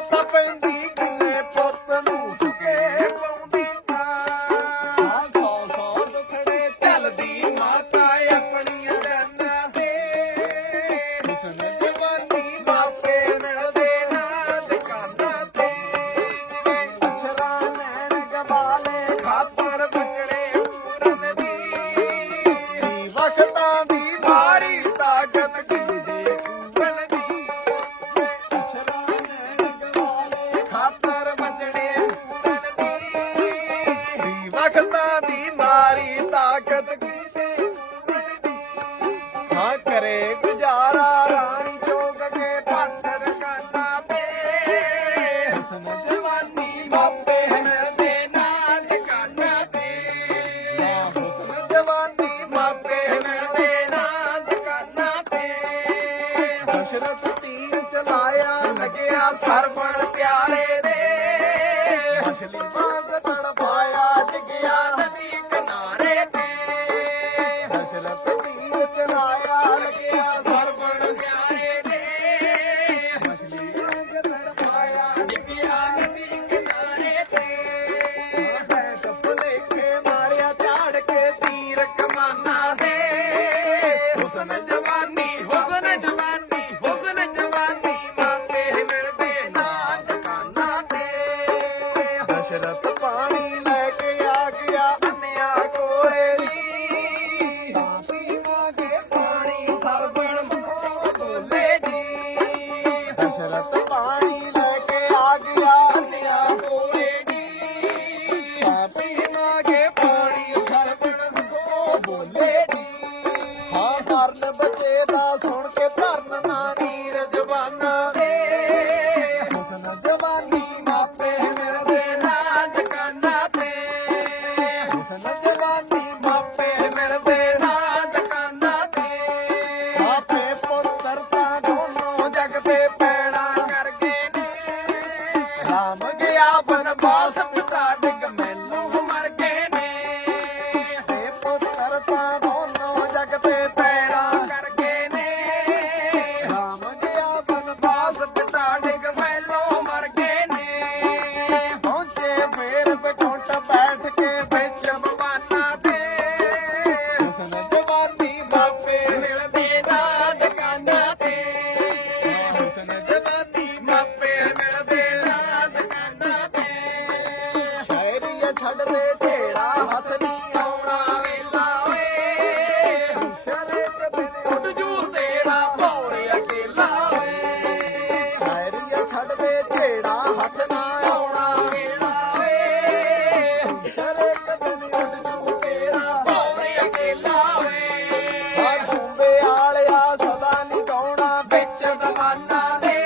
ਤਾਂ ਪੈਂਦੀ ਕਿੰਨੇ ਪੁੱਤ ਨੂੰ ਸੁਕੇ ਪਾਉਂਦੀ ਤਾਂ ਸੌ ਸੌ ਦੁਖੜੇ ਚੱਲਦੀ ਮਾਤਾ ਕਰੇ ਗੁਜ਼ਾਰਾ, ਰਾਣੀ ਚੌਕ ਕੇ ਪੱਥਰ ਕਾਨਾ ਤੇ ਹੁਸਨ ਜਵਾਨੀ ਬਾਪੇ ਮਿਲਦੇ ਨਾ ਦੁਕਾਨਾਂ ਤੇ ਹੁਸਨ ਬਾਪੇ ਮਿਲਦੇ ਨਾ ਦੁਕਾਨਾਂ ਤੇ ਹਸ਼ਰਤ ਤੀਰ ਚਲਾਇਆ, ਲੱਗਿਆ ਸਰਵਣ ਪਿਆਰੇ ਦੇ। ਮਛਲੀ ਬੋਲੇ ਜੀ ਹਾਂ ਕਰਨ ਬੱਚੇ ਦਾ ਸੁਣ ਕੇ ਧਰਨ ਨਾ நமக்கு யாப்பன பாசம் தாட்டுக்கமே. ਛੱਡ ਦੇ ਢੇੜਾ ਹੱਥ ਨਹੀਂ ਆਉਣਾ ਵੇਲਾ ਓਏ। ਸ਼ਰੇ ਕਦੇ ਉੱਡ ਜੂ ਤੇਰਾ ਭੌਰ ਅਕੇਲਾ ਓਏ। ਸ਼ਾਇਰੀਆ ਛੱਡ ਦੇ ਢੇੜਾ ਹੱਥ ਨਾ ਆਉਣਾ ਵੇਲਾ ਓਏ। ਸ਼ਰੇ ਕਦੇ ਉੱਡ ਜੂ ਤੇਰਾ ਭੌਰ ਅਕੇਲਾ ਓਏ। ਆ ਡੂੰਬੇ ਆਲਿਆ ਸਦਾ ਨਹੀਂ ਗਾਉਣਾ ਵਿੱਚ ਦਵਾਨਾ ਦੇ